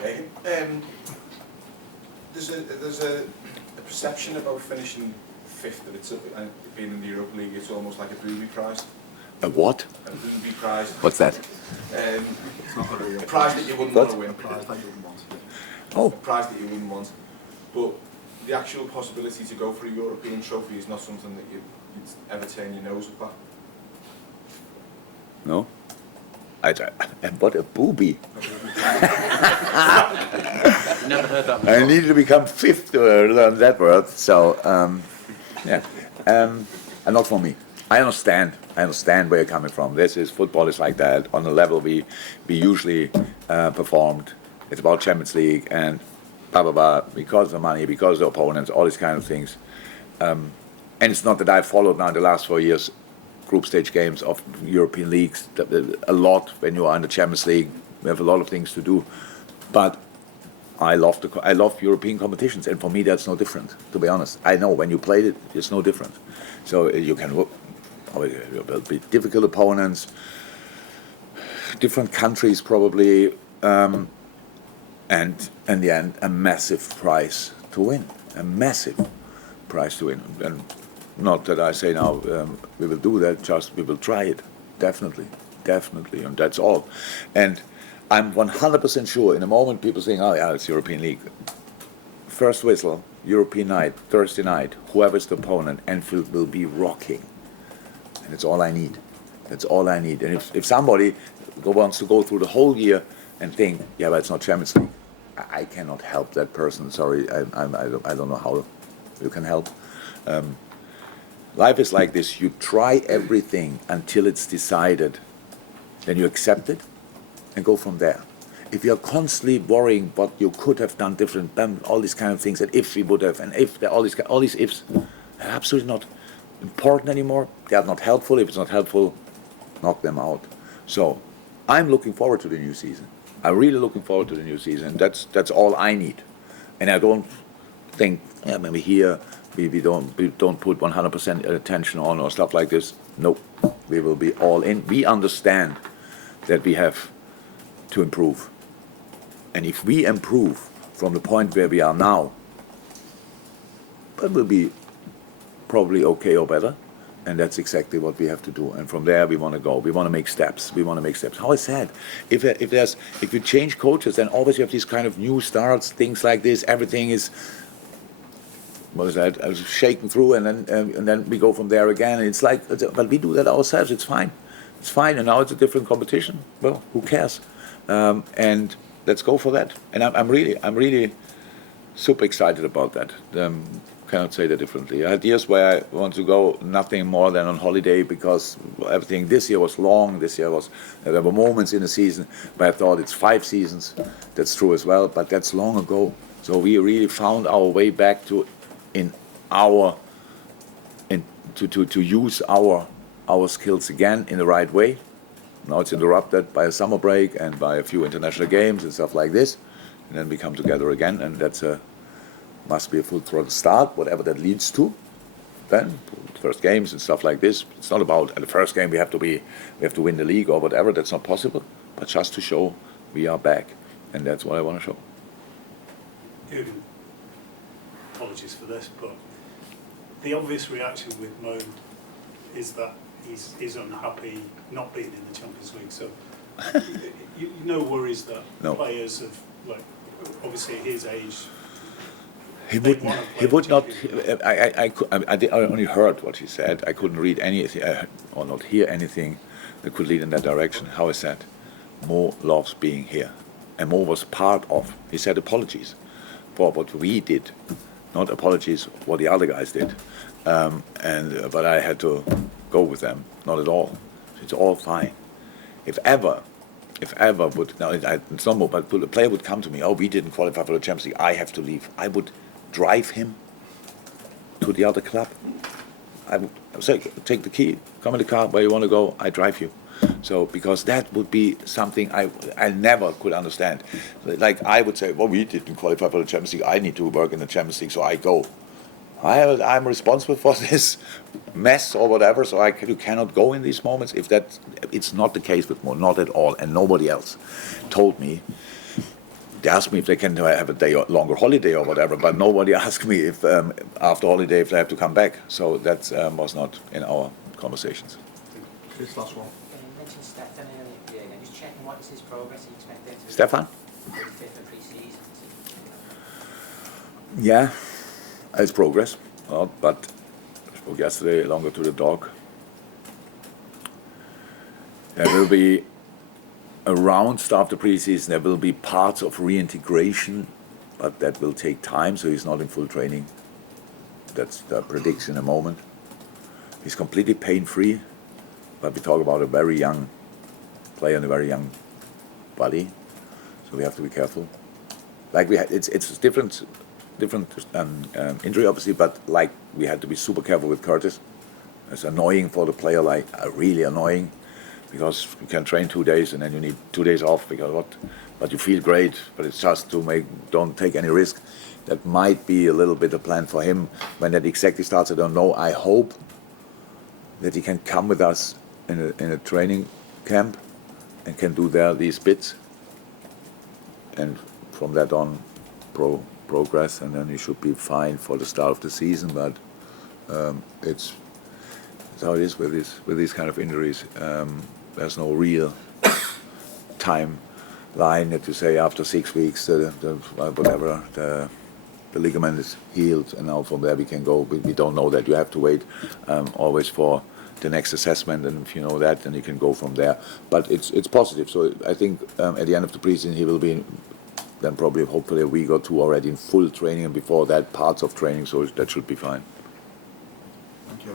Okay. There's a perception about finishing fifth that it's being in the Europa League. It's almost like a booby prize. A what? A booby prize. What's that? A prize that you wouldn't want to win. A prize that you wouldn't want. Oh. A prize that you wouldn't want. But the actual possibility to go for a European trophy is not something that you'd ever turn your nose up at. No. What a booby. Never heard that before. I needed to become fifth to learn that word. So, yeah. And not for me. I understand where you're coming from. Football is like that. On the level we usually performed. It's about Champions League and blah, blah, blah, because of the money, because of the opponents, all these kind of things. And it's not that I've followed now in the last 4 years group stage games of European leagues a lot. When you are in the Champions League, we have a lot of things to do. But I love European competitions, and for me that's no different, to be honest. I know when you played it, it's no different. So you can there'll be difficult opponents, different countries probably, and in the end, a massive prize to win. A massive prize to win. And not that I say now we will do that, just we will try it. Definitely, and that's all. And I'm 100% sure in a moment people saying, oh yeah, it's European League. First whistle, European night, Thursday night, whoever's the opponent, Anfield will be rocking. And it's all I need. That's all I need. And if somebody wants to go through the whole year and think, yeah, but it's not Champions League, I cannot help that person. Sorry, I don't know how you can help. Life is like this. You try everything until it's decided. Then you accept it and go from there. If you're constantly worrying what you could have done different, all these kind of things, and if we would have, and if, all these ifs, are absolutely not important anymore. They are not helpful. If it's not helpful, knock them out. So I'm looking forward to the new season. I'm really looking forward to the new season. That's all I need. And I don't think, yeah, maybe here we don't put 100% attention on or stuff like this. Nope, we will be all in. We understand that we have to improve. And if we improve from the point where we are now, that will be probably okay or better. And that's exactly what we have to do. And from there we want to go. We want to make steps. How I said, if you change coaches, then always you have these kind of new starts, things like this. Everything is, what is that? Shaken through, and then we go from there again. It's like, but we do that ourselves. It's fine. And now it's a different competition. Well, who cares? And let's go for that. And I'm really super excited about that. Cannot say that differently. I had years where I want to go nothing more than on holiday because everything this year was long. There were moments in the season where I thought it's 5 seasons. That's true as well, but that's long ago. So we really found our way back to use our skills again in the right way. Now it's interrupted by a summer break and by a few international games and stuff like this, and then we come together again, and that's must be a full throttle start, whatever that leads to. Then first games and stuff like this. It's not about at the first game we have to win the league or whatever. That's not possible. But just to show we are back, and that's what I want to show. Jürgen, apologies for this, but the obvious reaction with Moan is that he's unhappy not being in the Champions League. So no worries that players of, like, obviously his age. He would not. I only heard what he said. I couldn't read anything or not hear anything that could lead in that direction. How is that? Mo loves being here, and Mo was part of. He said apologies for what we did, not apologies for what the other guys did. But I had to go with them. Not at all. It's all fine. If ever would now it's not more, but a player would come to me. Oh, we didn't qualify for the Champions League. I have to leave. I would drive him to the other club. I would say, take the key, come in the car, where you want to go, I drive you. So, because that would be something I never could understand. Like, I would say, well, we didn't qualify for the Champions League, I need to work in the Champions League, so I go. I'm responsible for this mess or whatever, so you cannot go in these moments. It's not the case with Mo, not at all, and nobody else told me They asked me if they can have a day or longer holiday or whatever, but nobody asked me if after holiday if they have to come back. So that was not in our conversations. This last one. You mentioned Stefan earlier, and just checking what is his progress you expect there to Stefan? fit for pre-season. Yeah, it's progress, but I spoke yesterday longer to the dog. There will be around after preseason, there will be parts of reintegration, but that will take time, so he's not in full training. That's the prediction at the moment. He's completely pain-free, but we talk about a very young player and a very young body, so we have to be careful. Like we had, it's different injury obviously, but like we had to be super careful with Curtis. It's annoying for the player, like really annoying, because you can train 2 days and then you need 2 days off because what? But you feel great, but it's just to don't take any risk. That might be a little bit a plan for him. When that exactly starts, I don't know. I hope that he can come with us in a training camp and can do there these bits, and from that on progress, and then he should be fine for the start of the season. But it's how it is with these kind of injuries. There's no real timeline that you say after 6 weeks whatever the ligament is healed and now from there we can go. We don't know that. You have to wait always for the next assessment, and if you know that, then you can go from there. But it's positive. So I think at the end of the preseason he will be then probably hopefully a week or two already in full training, and before that parts of training. So that should be fine.